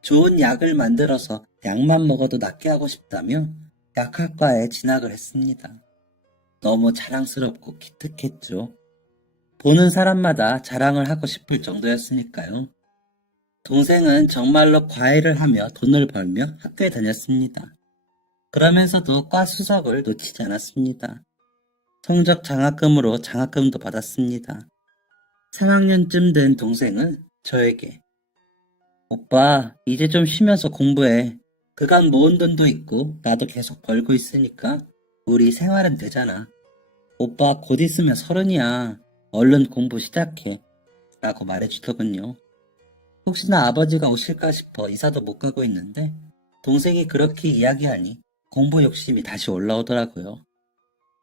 좋은 약을 만들어서 약만 먹어도 낫게 하고 싶다며 약학과에 진학을 했습니다. 너무 자랑스럽고 기특했죠. 보는 사람마다 자랑을 하고 싶을 정도였으니까요. 동생은 정말로 과외를 하며 돈을 벌며 학교에 다녔습니다. 그러면서도 과 수석을 놓치지 않았습니다. 성적 장학금으로 장학금도 받았습니다. 3학년쯤 된 동생은 저에게 오빠, 이제 좀 쉬면서 공부해. 그간 모은 돈도 있고 나도 계속 벌고 있으니까 우리 생활은 되잖아. 오빠 곧 있으면 30이야. 얼른 공부 시작해. 라고 말해주더군요. 혹시나 아버지가 오실까 싶어 이사도 못 가고 있는데 동생이 그렇게 이야기하니 공부 욕심이 다시 올라오더라고요.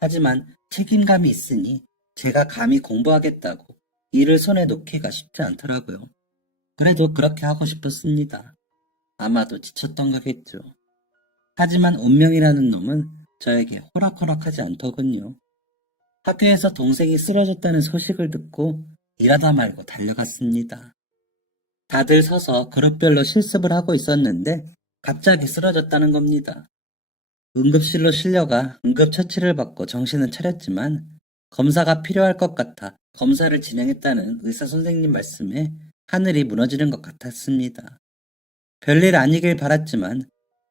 하지만 책임감이 있으니 제가 감히 공부하겠다고 일을 손에 놓기가 쉽지 않더라고요. 그래도 그렇게 하고 싶었습니다. 아마도 지쳤던 거겠죠. 하지만 운명이라는 놈은 저에게 호락호락하지 않더군요. 학교에서 동생이 쓰러졌다는 소식을 듣고 일하다 말고 달려갔습니다. 다들 서서 그룹별로 실습을 하고 있었는데 갑자기 쓰러졌다는 겁니다. 응급실로 실려가 응급처치를 받고 정신은 차렸지만 검사가 필요할 것 같아 검사를 진행했다는 의사 선생님 말씀에 하늘이 무너지는 것 같았습니다. 별일 아니길 바랐지만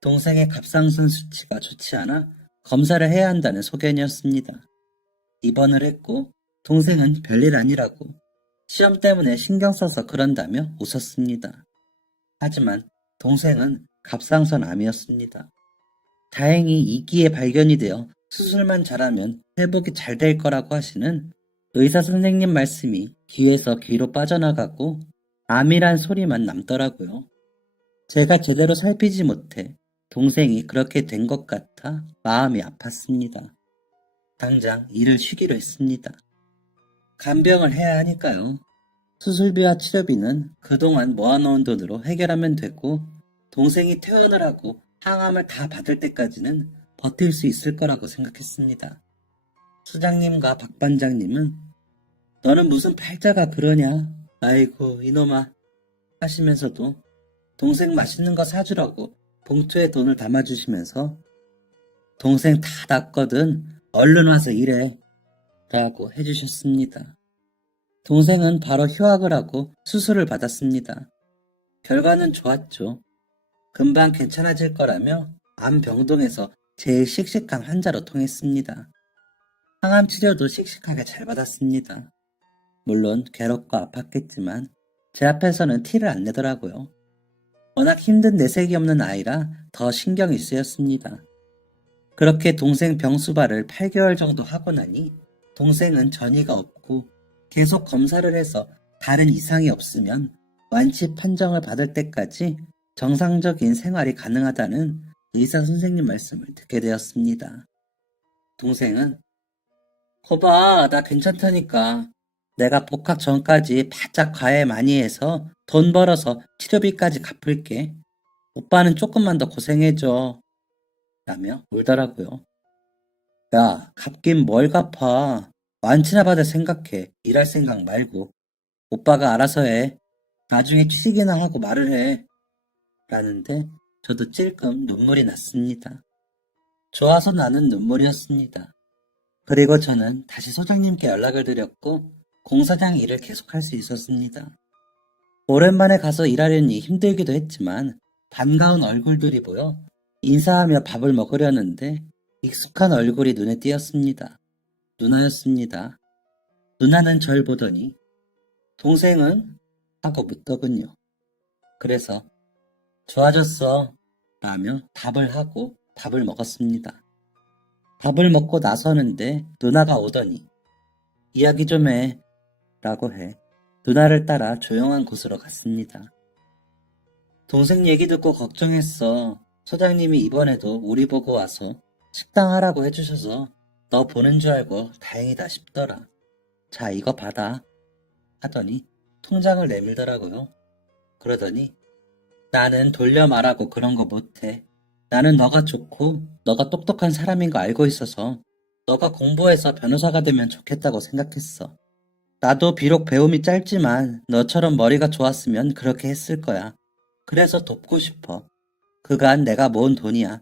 동생의 갑상선 수치가 좋지 않아 검사를 해야 한다는 소견이었습니다. 입원을 했고 동생은 별일 아니라고 시험 때문에 신경 써서 그런다며 웃었습니다. 하지만 동생은 갑상선 암이었습니다. 다행히 2기에 발견이 되어 수술만 잘하면 회복이 잘 될 거라고 하시는 의사 선생님 말씀이 귀에서 귀로 빠져나가고 암이란 소리만 남더라고요. 제가 제대로 살피지 못해 동생이 그렇게 된 것 같아 마음이 아팠습니다. 당장 일을 쉬기로 했습니다. 간병을 해야 하니까요. 수술비와 치료비는 그동안 모아놓은 돈으로 해결하면 되고 동생이 퇴원을 하고 항암을 다 받을 때까지는 버틸 수 있을 거라고 생각했습니다. 수장님과 박 반장님은 너는 무슨 팔자가 그러냐? 아이고 이놈아 하시면서도 동생 맛있는 거 사주라고 봉투에 돈을 담아주시면서 동생 다 낫거든 얼른 와서 일해 라고 해주셨습니다. 동생은 바로 휴학을 하고 수술을 받았습니다. 결과는 좋았죠. 금방 괜찮아질 거라며 암병동에서 제일 씩씩한 환자로 통했습니다. 항암 치료도 씩씩하게 잘 받았습니다. 물론 괴롭고 아팠겠지만 제 앞에서는 티를 안 내더라고요. 워낙 힘든 내색이 없는 아이라 더 신경이 쓰였습니다. 그렇게 동생 병수발을 8개월 정도 하고 나니 동생은 전이가 없고 계속 검사를 해서 다른 이상이 없으면 완치 판정을 받을 때까지 정상적인 생활이 가능하다는 의사 선생님 말씀을 듣게 되었습니다. 동생은 거봐 나 괜찮다니까. 내가 복학 전까지 바짝 과외 많이 해서 돈 벌어서 치료비까지 갚을게. 오빠는 조금만 더 고생해줘. 라며 울더라고요. 야, 갚긴 뭘 갚아. 완치나 받을 생각해. 일할 생각 말고. 오빠가 알아서 해. 나중에 취직이나 하고 말을 해. 라는데 저도 찔끔 눈물이 났습니다. 좋아서 나는 눈물이었습니다. 그리고 저는 다시 소장님께 연락을 드렸고 공사장 일을 계속할 수 있었습니다. 오랜만에 가서 일하려니 힘들기도 했지만 반가운 얼굴들이 보여 인사하며 밥을 먹으려는데 익숙한 얼굴이 눈에 띄었습니다. 누나였습니다. 누나는 절 보더니 동생은? 하고 묻더군요. 그래서 좋아졌어 라며 답을 하고 밥을 먹었습니다. 밥을 먹고 나서는데 누나가 오더니 이야기 좀 해 라고 해 누나를 따라 조용한 곳으로 갔습니다. 동생 얘기 듣고 걱정했어. 소장님이 이번에도 우리 보고 와서 식당 하라고 해주셔서 너 보는 줄 알고 다행이다 싶더라. 자 이거 받아 하더니 통장을 내밀더라고요. 그러더니 나는 돌려 말하고 그런 거 못해. 나는 너가 좋고 너가 똑똑한 사람인 거 알고 있어서 너가 공부해서 변호사가 되면 좋겠다고 생각했어. 나도 비록 배움이 짧지만 너처럼 머리가 좋았으면 그렇게 했을 거야. 그래서 돕고 싶어. 그간 내가 모은 돈이야.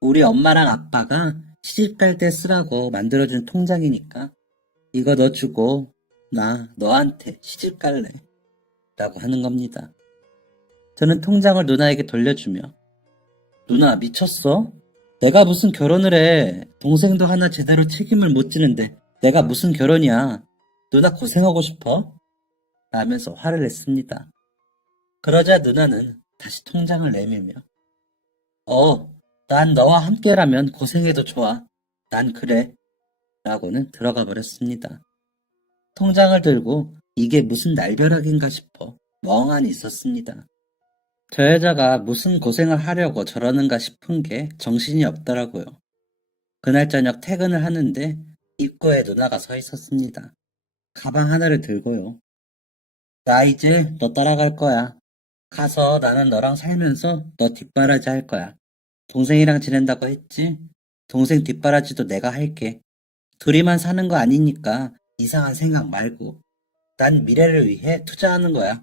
우리 엄마랑 아빠가 시집갈 때 쓰라고 만들어준 통장이니까 이거 너 주고 나 너한테 시집 갈래 라고 하는 겁니다. 저는 통장을 누나에게 돌려주며 누나 미쳤어? 내가 무슨 결혼을 해. 동생도 하나 제대로 책임을 못 지는데 내가 무슨 결혼이야. 누나 고생하고 싶어? 라면서 화를 냈습니다. 그러자 누나는 다시 통장을 내밀며 난 너와 함께라면 고생해도 좋아. 난 그래. 라고는 들어가 버렸습니다. 통장을 들고 이게 무슨 날벼락인가 싶어 멍하니 있었습니다. 저 여자가 무슨 고생을 하려고 저러는가 싶은 게 정신이 없더라고요. 그날 저녁 퇴근을 하는데 입구에 누나가 서 있었습니다. 가방 하나를 들고요. 나 이제 너 따라갈 거야. 가서 나는 너랑 살면서 너 뒷바라지 할 거야. 동생이랑 지낸다고 했지? 동생 뒷바라지도 내가 할게. 둘이만 사는 거 아니니까 이상한 생각 말고. 난 미래를 위해 투자하는 거야.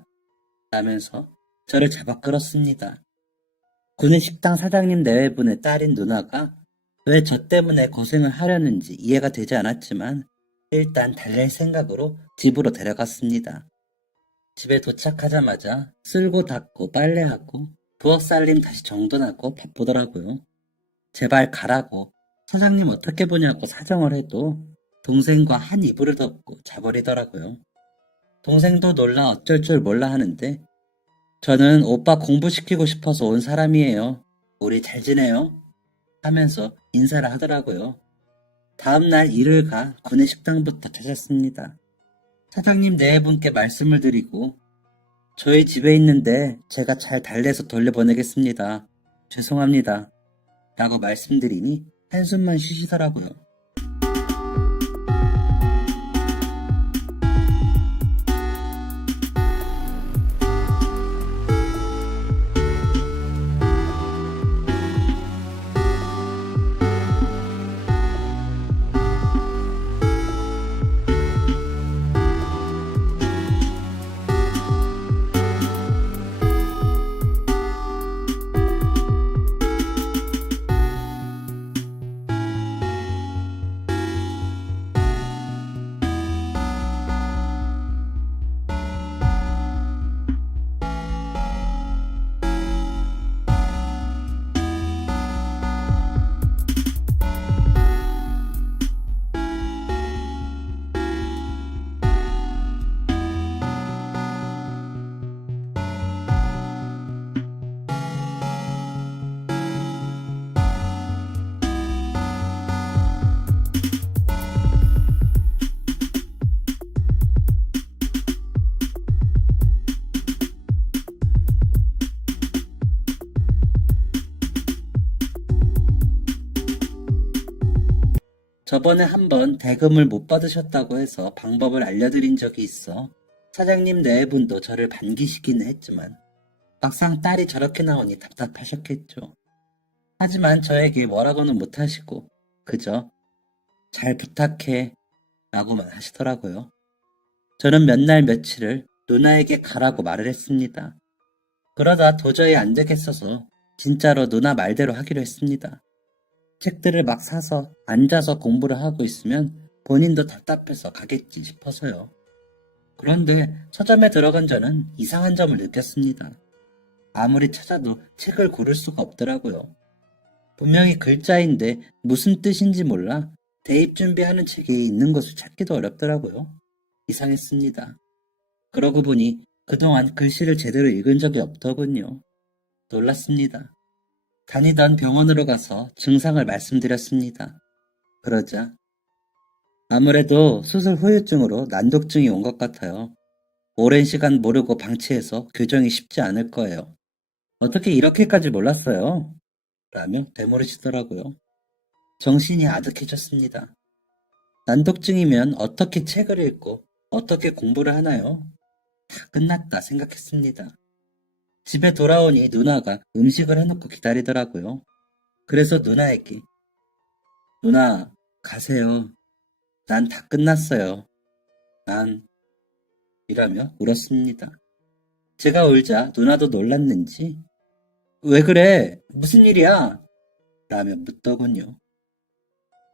라면서 저를 잡아 끌었습니다. 구내식당 사장님 내외분의 딸인 누나가 왜 저 때문에 고생을 하려는지 이해가 되지 않았지만 일단 달랠 생각으로 집으로 데려갔습니다. 집에 도착하자마자 쓸고 닦고 빨래하고 부엌 살림 다시 정돈하고 바쁘더라고요. 제발 가라고 사장님 어떻게 보냐고 사정을 해도 동생과 한 이불을 덮고 자버리더라고요. 동생도 놀라 어쩔 줄 몰라 하는데 저는 오빠 공부시키고 싶어서 온 사람이에요. 우리 잘 지내요? 하면서 인사를 하더라고요. 다음날 일을 가 구내식당부터 찾았습니다. 사장님 네 분께 말씀을 드리고 저희 집에 있는데 제가 잘 달래서 돌려보내겠습니다. 죄송합니다. 라고 말씀드리니 한숨만 쉬시더라고요. 저번에 한번 대금을 못 받으셨다고 해서 방법을 알려드린 적이 있어 사장님 네 분도 저를 반기시기는 했지만 막상 딸이 저렇게 나오니 답답하셨겠죠. 하지만 저에게 뭐라고는 못하시고 그저 잘 부탁해 라고만 하시더라고요. 저는 몇 날 며칠을 누나에게 가라고 말을 했습니다. 그러다 도저히 안 되겠어서 진짜로 누나 말대로 하기로 했습니다. 책들을 막 사서 앉아서 공부를 하고 있으면 본인도 답답해서 가겠지 싶어서요. 그런데 서점에 들어간 저는 이상한 점을 느꼈습니다. 아무리 찾아도 책을 고를 수가 없더라고요. 분명히 글자인데 무슨 뜻인지 몰라 대입 준비하는 책이 있는 것을 찾기도 어렵더라고요. 이상했습니다. 그러고 보니 그동안 글씨를 제대로 읽은 적이 없더군요. 놀랐습니다. 다니던 병원으로 가서 증상을 말씀드렸습니다. 그러자 아무래도 수술 후유증으로 난독증이 온 것 같아요. 오랜 시간 모르고 방치해서 교정이 쉽지 않을 거예요. 어떻게 이렇게까지 몰랐어요? 라며 되물으시더라고요. 정신이 아득해졌습니다. 난독증이면 어떻게 책을 읽고 어떻게 공부를 하나요? 다 끝났다 생각했습니다. 집에 돌아오니 누나가 음식을 해놓고 기다리더라고요. 그래서 누나에게 누나 가세요. 난 다 끝났어요. 난 이라며 울었습니다. 제가 울자 누나도 놀랐는지 왜 그래? 무슨 일이야? 라며 묻더군요.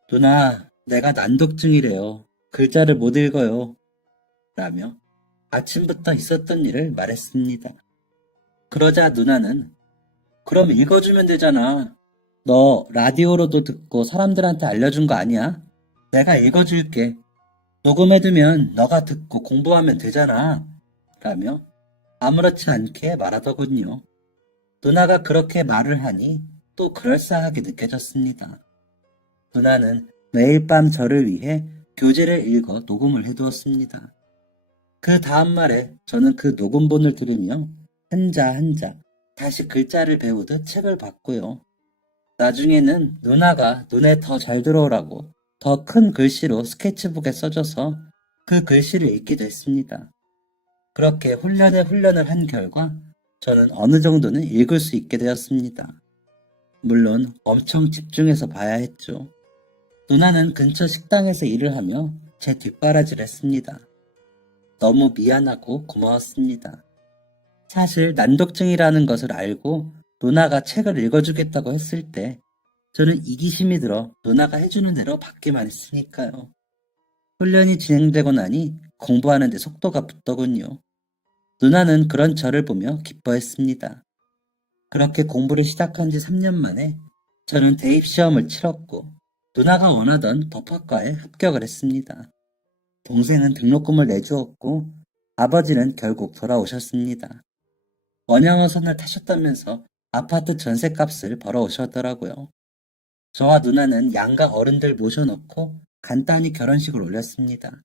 누나 내가 난독증이래요. 글자를 못 읽어요. 라며 아침부터 있었던 일을 말했습니다. 그러자 누나는 그럼 읽어주면 되잖아. 너 라디오로도 듣고 사람들한테 알려준 거 아니야? 내가 읽어줄게. 녹음해두면 너가 듣고 공부하면 되잖아. 라며 아무렇지 않게 말하더군요. 누나가 그렇게 말을 하니 또 그럴싸하게 느껴졌습니다. 누나는 매일 밤 저를 위해 교재를 읽어 녹음을 해두었습니다. 그 다음 말에 저는 그 녹음본을 들으며 한자 한자 다시 글자를 배우듯 책을 봤고요. 나중에는 누나가 눈에 더 잘 들어오라고 더 큰 글씨로 스케치북에 써줘서 그 글씨를 읽기도 했습니다. 그렇게 훈련을 한 결과 저는 어느 정도는 읽을 수 있게 되었습니다. 물론 엄청 집중해서 봐야 했죠. 누나는 근처 식당에서 일을 하며 제 뒷바라지를 했습니다. 너무 미안하고 고마웠습니다. 사실 난독증이라는 것을 알고 누나가 책을 읽어주겠다고 했을 때 저는 이기심이 들어 누나가 해주는 대로 받기만 했으니까요. 훈련이 진행되고 나니 공부하는 데 속도가 붙더군요. 누나는 그런 저를 보며 기뻐했습니다. 그렇게 공부를 시작한 지 3년 만에 저는 대입시험을 치렀고 누나가 원하던 법학과에 합격을 했습니다. 동생은 등록금을 내주었고 아버지는 결국 돌아오셨습니다. 원양어선을 타셨다면서 아파트 전셋값을 벌어오셨더라고요. 저와 누나는 양가 어른들 모셔놓고 간단히 결혼식을 올렸습니다.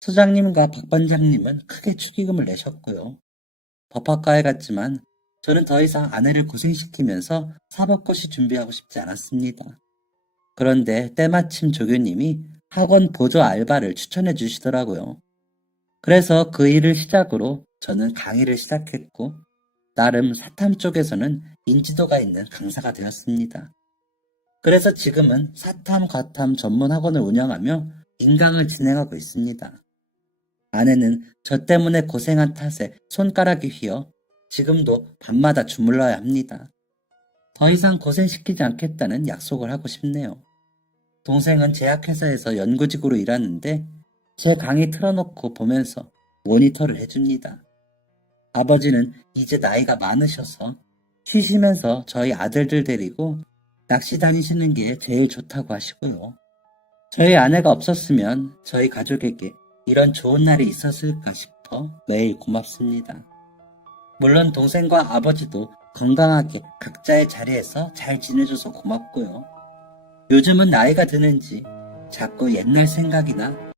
소장님과 박 반장님은 크게 축의금을 내셨고요. 법학과에 갔지만 저는 더 이상 아내를 고생시키면서 사법고시 준비하고 싶지 않았습니다. 그런데 때마침 조교님이 학원 보조 알바를 추천해 주시더라고요. 그래서 그 일을 시작으로 저는 강의를 시작했고 나름 사탐 쪽에서는 인지도가 있는 강사가 되었습니다. 그래서 지금은 사탐, 과탐 전문 학원을 운영하며 인강을 진행하고 있습니다. 아내는 저 때문에 고생한 탓에 손가락이 휘어 지금도 밤마다 주물러야 합니다. 더 이상 고생시키지 않겠다는 약속을 하고 싶네요. 동생은 제약회사에서 연구직으로 일하는데 제 강의 틀어놓고 보면서 모니터를 해줍니다. 아버지는 이제 나이가 많으셔서 쉬시면서 저희 아들들 데리고 낚시 다니시는 게 제일 좋다고 하시고요. 저희 아내가 없었으면 저희 가족에게 이런 좋은 날이 있었을까 싶어 매일 고맙습니다. 물론 동생과 아버지도 건강하게 각자의 자리에서 잘 지내줘서 고맙고요. 요즘은 나이가 드는지 자꾸 옛날 생각이나